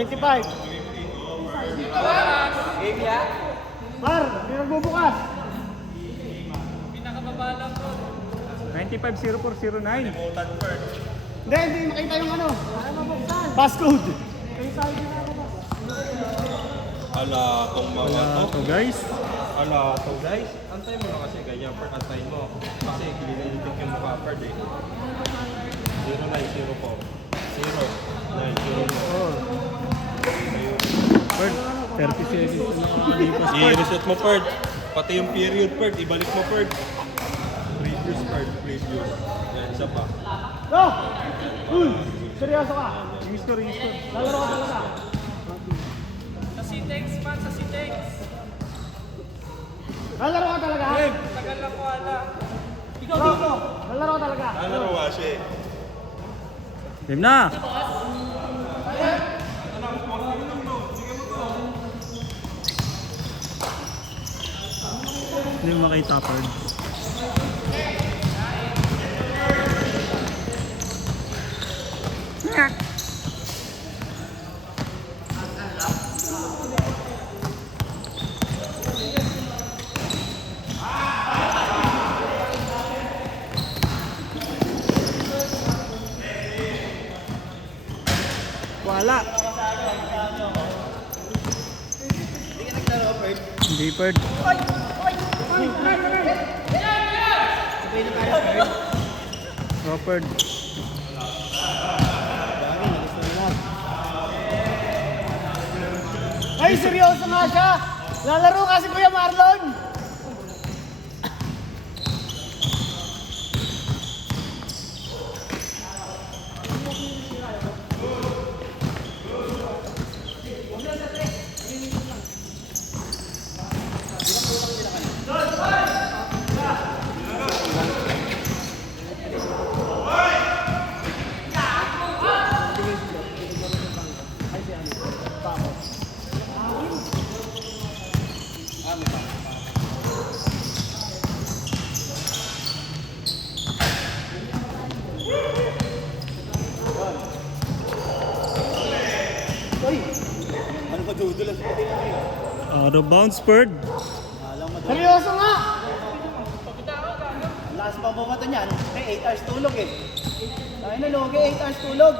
25. Mar, may nagbubukas. Pinakababa lang bro. 950409. Hindi makita yung ano. Passcode. Ala, tong mga Wala to. to guys. Ala, to guys. Antay mo na kasi ganyan, per antay mo. Kasi ginilitik yung mukha per day. 0904 0904. Bird, 37. I-reset mo per. Pati yung period per, ibalik mo per. Previous per, previous. Yan, isa pa. No! Uy! Seryoso ka? History. Lalaro ka talaga. Sa Citex man, sa Citex. Lalaro ka talaga? Tagal lang ko ala. Ikaw. Lalaro ka talaga. Ano raw siya? Game na. Hindi mo makita Bird. Wala. Hindi Bird. Crawford. Ay, seryoso nga siya. Lalaro ka si Kuya Marlon. Out of bounds Bird. Seryoso nga. Lakas pa bumato niyan. 8 hours tulog eh. Ay na logi, 8 hours tulog.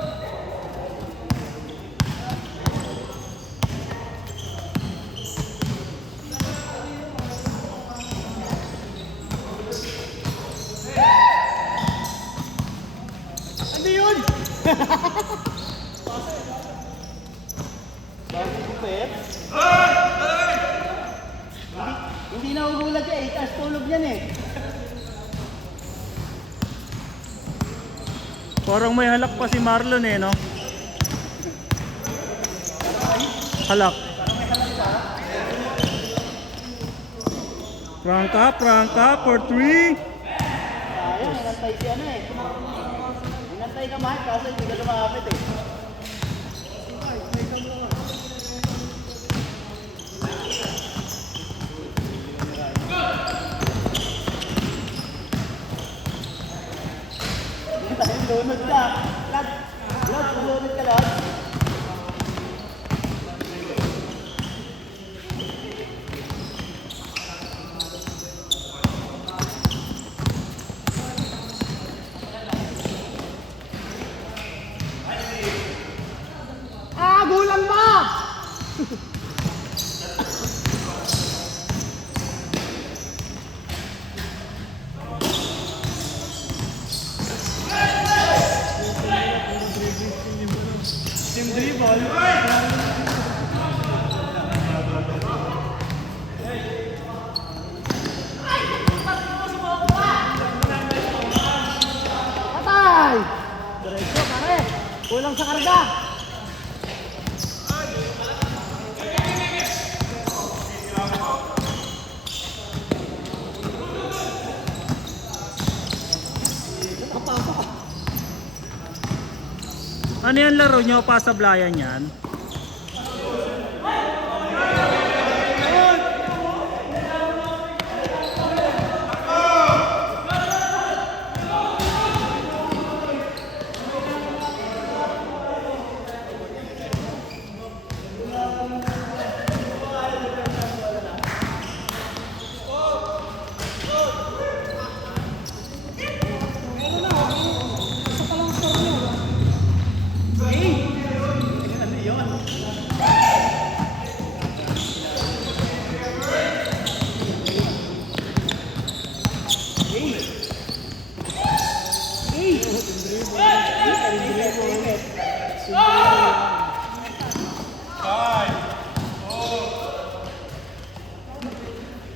Ano yun? Bakit ko pet? Hindi na ugulat siya, 8 hours tulog yan eh. Parang may halak pa si Marlon eh, no? Halak. Prangka for 3. Sayang, inantay siya na eh. Inantay ka mahal kasi hindi ka lumapit eh. Lunod ka. Lunod ka lang. Ah, gulang ba? Patay! Diretso pare. Kulang sa karga. Ano yan laro nyo? Pasablayan yan? yun.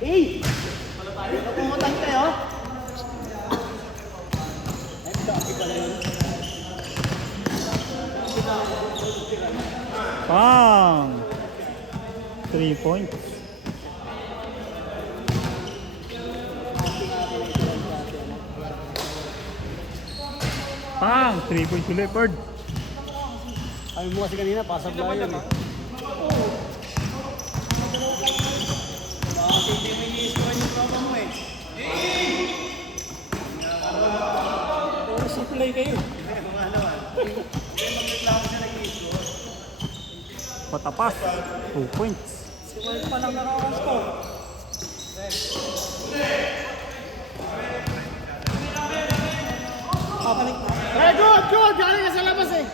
Eh! Napumutang kayo? Ay, dami pala yun. Pang! 3 points. Pang! 3 points ulit, Bird. Sabi mo kasi kanina, pasabla yun eh. Hindi mo ini-score yung tropa mo eh. Pero supply kayo. Patapas. 2 points. Si Walt pa lang nakaka-score. Papalik na. Eh, good, good! Galing ka sa labas eh.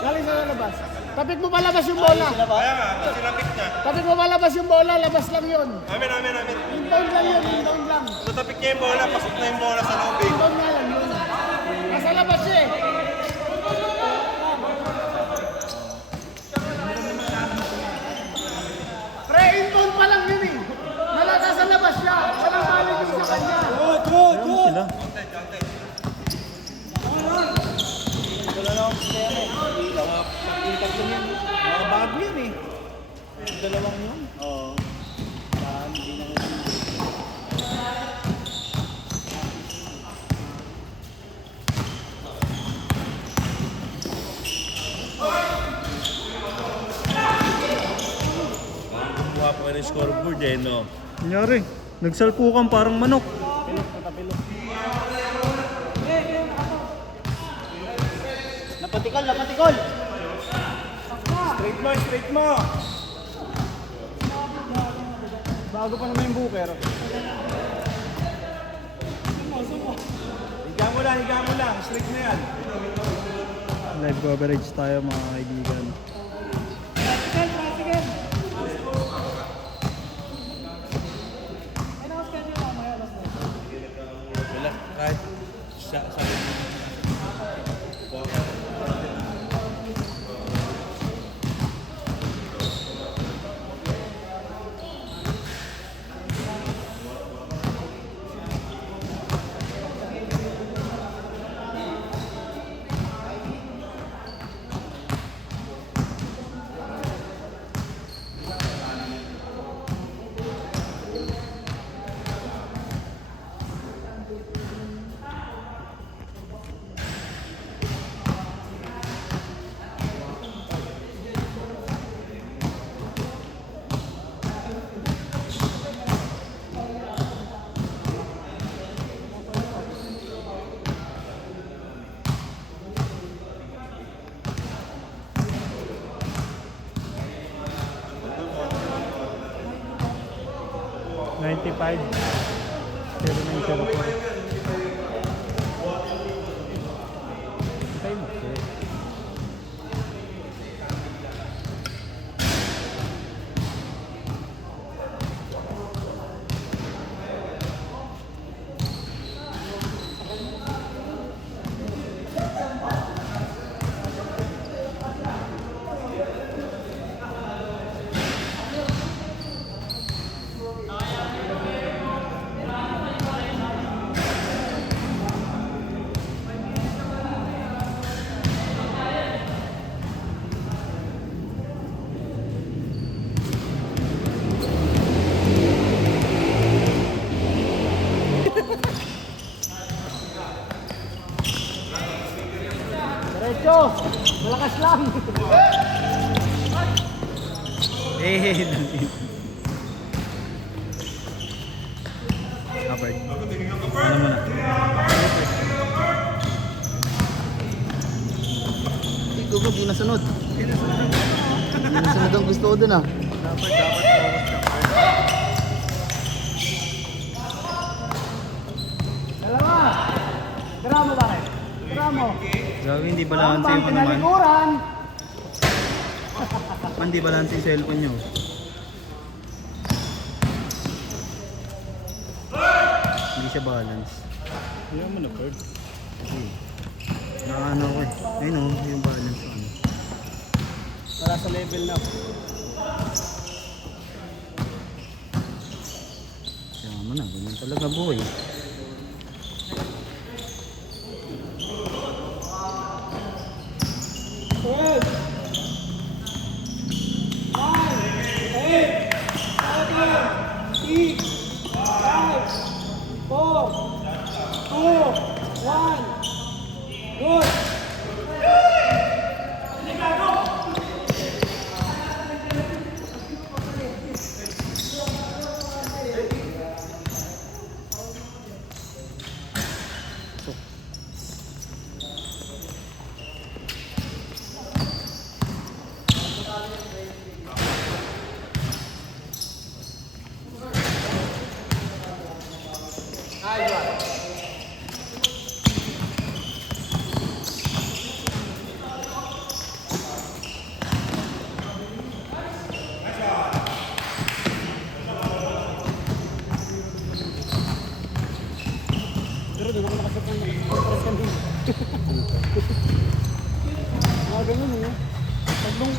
Galing sa labas. Tapit mo palabas yung bola. Sila ba? Kaya nga, sinapit niya. Tapit mo palabas yung bola, labas lang yun. Amin. Inbound lang yun, inbound lang. Natapik niya yung bola, pasok na yung bola sa lobby. Inbound nga lang yun. Nasa labas siya eh. Pre-inbound pa lang yun eh. Malata sa labas siya. Walang balik yung sa kanya. Good, good, Ano sila? Wala na akong sistema eh. Tatlong yan. Mga bago yan eh. Dalawang yun. Oo. Hindi na Kumuha po ng scoreboard eh, no? Nangyari. Nagsalpukan parang manok. Napatikol, napatikol! Straight mo! Bago pa naman yung booker. Higa mo lang. Strict na yan. Live coverage tayo mga kaibigan. Wala, kahit sa $95. 0904. Tayo mo. Diretso! Malakas lang! Eh, Covered. Ano mo na? Ikaw ba, di nasunod? Di nasunod ang gusto ko dun ah. Dalawa! Tira mo ba? Tira mo! Gawin, hindi Ang balanse yung ano man. pinalikuran! Hindi balance yung cellphone nyo. Hindi siya balance. Hindi mo na, Bird. Nakaano ko eh. Ayun o, yung balance. Ano. Wala sa level na. Kaya mo na, ganyan talaga boy. Pero doon ako nakasap ng compress kanina. Ganun mo.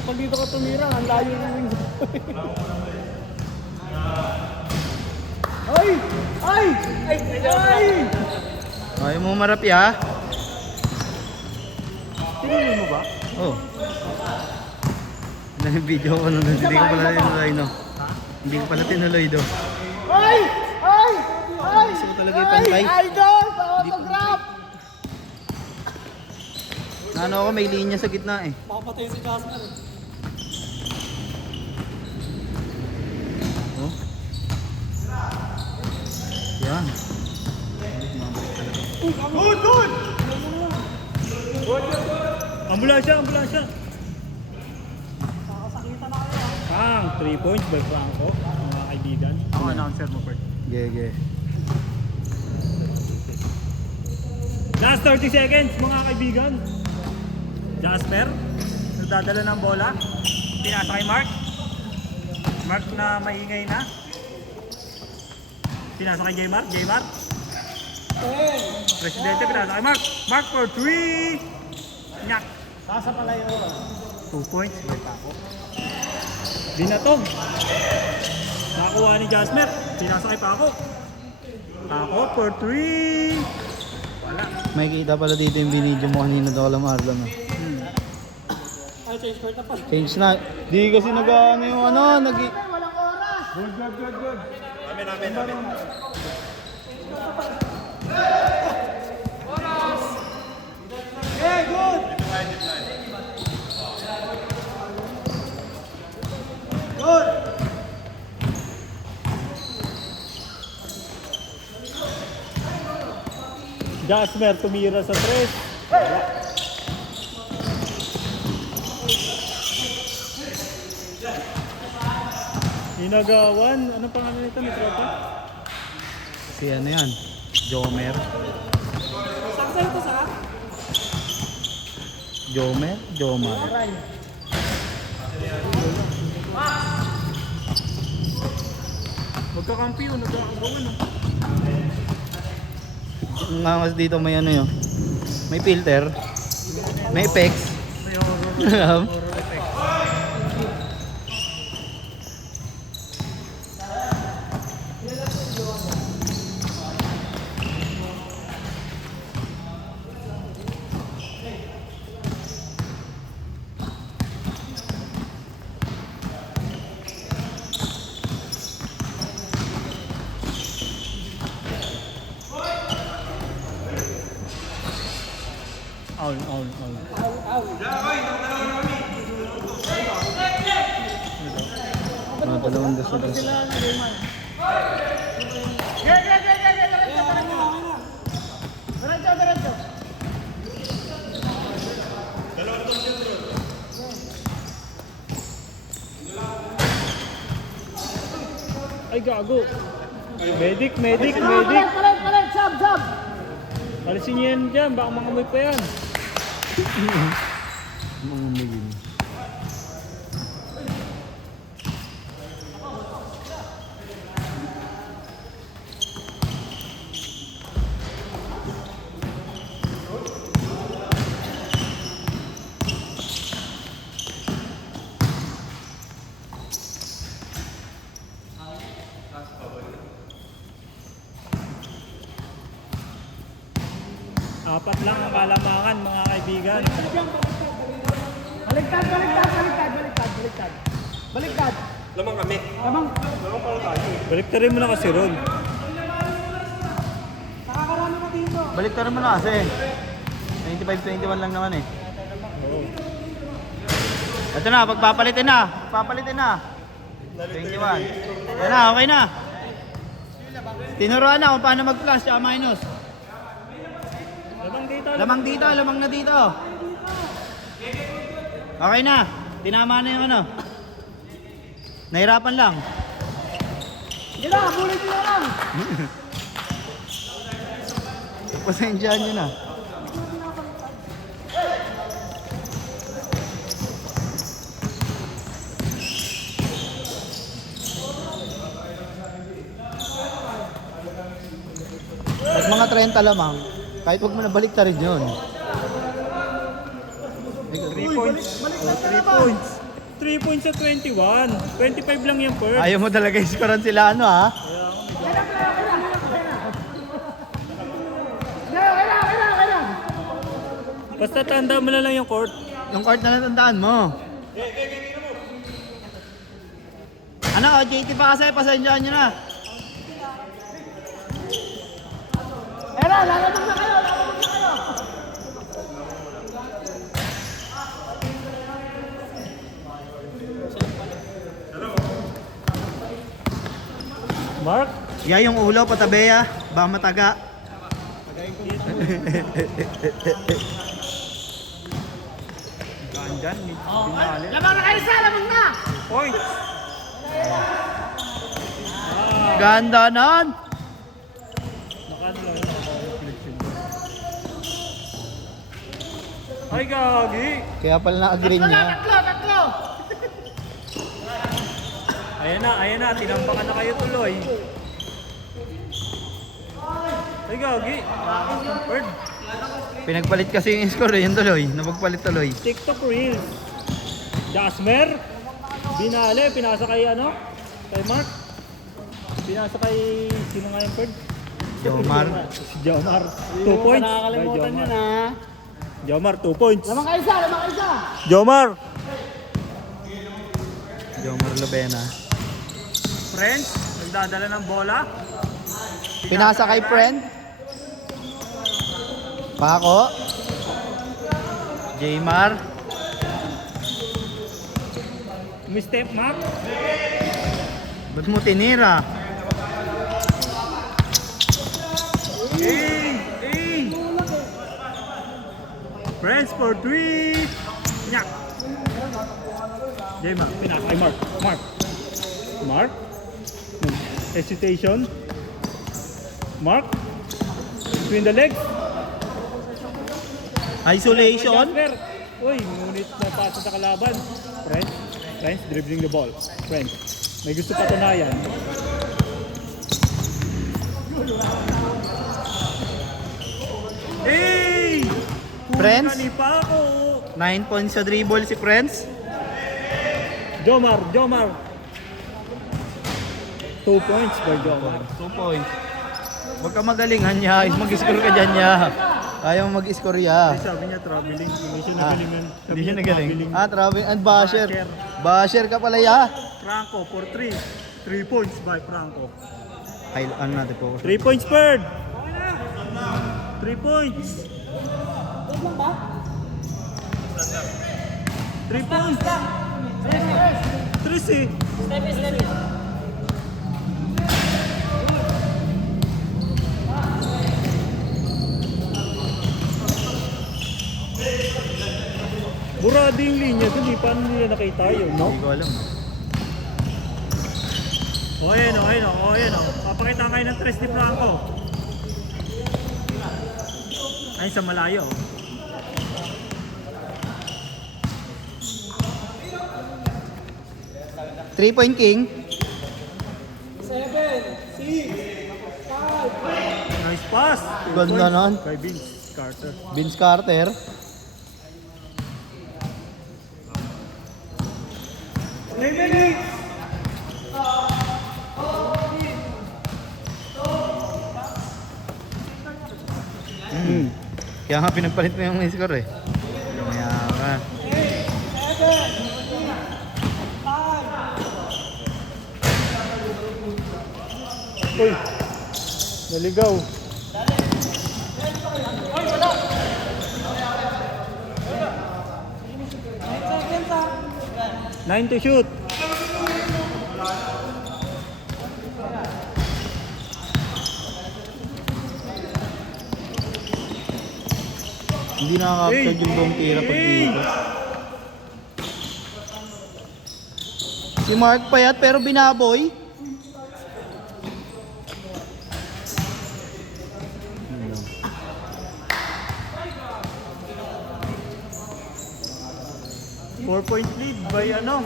Pag dito ka tumira, ang layo ng wings. Ay! Ay! Ay! Ay! Ayaw mo marapi ha? Tinuloy mo ba? Oo. Oh. Yung video ko nung hindi ko pala tinuloy no. Hindi ko pala tinuloy do. Ay! Ay! Ay! Gusto ko talaga ipantay. Idol! Autograph! Ano ako, may linya sa gitna eh. Makapatay si Jasper. Oh. Yan. Ambulansya, ambulansya! Pang, 3 points by Franco, mga kaibigan. Ako announcer mo, Bird. Gege. Last 30 seconds, mga kaibigan. Jasper, nagdadala ng bola. Pinasa kay Mark. Mark na maingay na. Pinasa kay Jaymar. Jaymar. Presidente, pinasa kay Mark. Mark for 3. Nyak. Nasa palayo. 2 points. May Paco. Binatong. Nakuha ni Jasper. Pinasa kay Paco. Paco for 3. Wala. May kita pala dito yung binidyo mo kanina daw alam Arlan. Ay, change court na pa. Change na. Di kasi nag-ano yung ano, Walang oras! Jasper tumira sa 3. Inagawan. Anong pangalan nito ni Tropa? si ano yan, Jomer. Saksa ito sa? Jomer? Jomar. Magkakampi yun. Nagkakagawan. Ang angas dito may ano yun. May filter. May effects. May horror. Alam? Horror effect. All. Mga dalawang gusto doon. Diretso! Ay, gago. Medic. Palit! Sab! Alisin niyo yan dyan. Baka mangamoy pa yan. Mga umigin. Apat lang ang kalamangan mga kaibigan. Baliktad, baliktad, baliktad, baliktad, baliktad. Baliktad. Lamang kami. Lamang. Baliktarin mo na kasi Ron. Nakakarami na dito. Baliktarin mo na kasi. 25-21 lang naman eh. Ito na, pagpapalitin na. Pagpapalitin na. 21. Yan na, okay na. Tinuruan na kung paano mag-plus tsaka minus. Lamang dito. Lamang dito, lamang na dito. Okay na. Tinama na yung ano. Nahirapan lang. Sige na, bulit nyo lang. Pasensyahan nyo na. Pag mga 30 lamang, kahit huwag mo na balik rin yun. 3 points. 3 points. 3 points sa 21. 25 lang yung per. Ayaw mo talaga iskoran sila ano ha? Okay na. Basta tanda mo na lang yung court. Yung court na natandaan mo. Ano, JT pa kasi, pasensyahan nyo na. Ayan na, lalabog na kayo, lalabog na kayo. Mark? Yeah, yung ulo, patabeya, baka mataga. Gandyan, pinali. Lamang na kayo sa, lamang na. Points. Ganda nun! Ay, gagi. Kaya pala na-agree niya. Tatlo. Ayan na. Tinambakan na kayo tuloy. Ay, gagi. Bird. Pinagpalit kasi yung score, yung tuloy. Napagpalit tuloy. TikTok Reels. Jasmer. Binale. Pinasa kay ano? Kay Mark. Pinasa kay... Sino nga yung bird? Jomar. Si Jomar. 2 points. Nakakalimutan By yun ha. Jomar, 2 points. Lamang kayo sa, lamang kayo sa. Jomar. Jomar Lobena. Friends. Nagdadala ng bola. Pinasa kay friend. Paco. Jaymar. Mistake Mark. Ba't mo tinira? Hey! Friends for 3! Nyak! Jay, pinaka kay Mark? Hesitation? Mark? Between the legs? Isolation. Jasper! Uy, ngunit napasa sa kalaban. Friends, dribbling the ball. Friends, may gusto patunayan. Hey! Friends? Huli ka ni Paco! 9 points sa dribble si Friends. Jomar. 2 points by Jomar. 2 points. Huwag ka magalingan niya. Mag-score ka dyan niya. Ayaw mo mag-score ya. Sabi niya traveling. Hindi siya Ah, nagaling. hindi siya nagaling. Traveling. Traveling. And basher. Basher ka pala ya. Franco for 3. 3 points by Franco. Ay, ano natin po? 3 points bird. 3 points. 3 points. 3 si. Burado yung linya dun eh. Paano nila nakita yun, no? Hindi ko alam. O yan o. Papakita kayo ng tres ni Franco. Ay, sa malayo. 3-point king. Nice pass. Ganda nun. Kay Vince Carter. Vince Carter. Kaya nga pinapalit mo yung score eh. Kaya ka. Uy! Naligaw. Nine to shoot. Hindi nakaka-capture yung buong tira pag dito. Si Mark payat pero binaboy. Four-point lead by ano?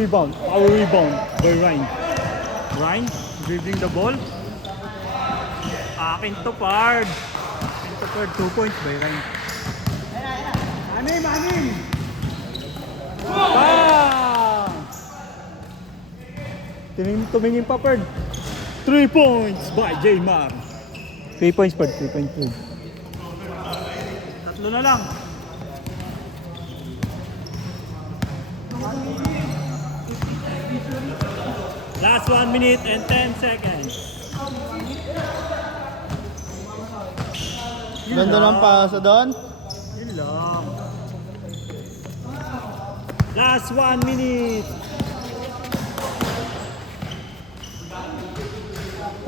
Rebound. Power rebound by Ryan. Ryan dribbling the ball. Akin to Pard. Akin to Pard. 2 points by Ryan. Anim! Bang! Tumingin pa Pard. 3 points by J-Mar. 3 points Pard. 3 points Pard. Tatlo na lang. Last 1 minute and 10 seconds. Ganda ng pasa doon. Yun lang. Last 1 minute.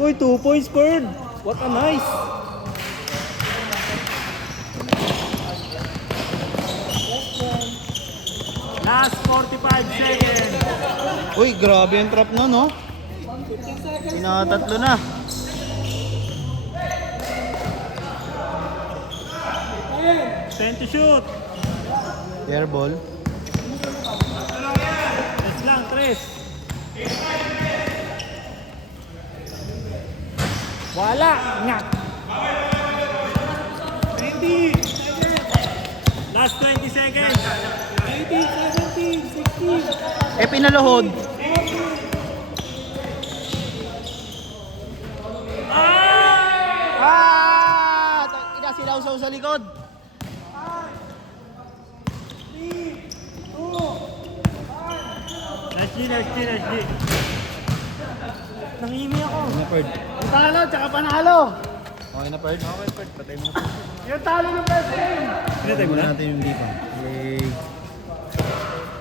Uy, 2 points Bird. What a nice. Last 45 seconds. Uy, grabe yung trap nun, no? Pinakatatlo na. Ten to shoot. Air ball. Yes lang, Chris. Wala. Nga. 20. Last 20 seconds. 18, 17, 16. Eh, pinaluhod. Ah! Inasilaw-saw sa likod. Let's G. Nangimi ako. Na Perd. Talo, tsaka panalo. Okay na Perd? Okay Perd. Patay mo na Perd. Yung talo ng first game. Pinatay mo Muna na? natin yung dito. Yay.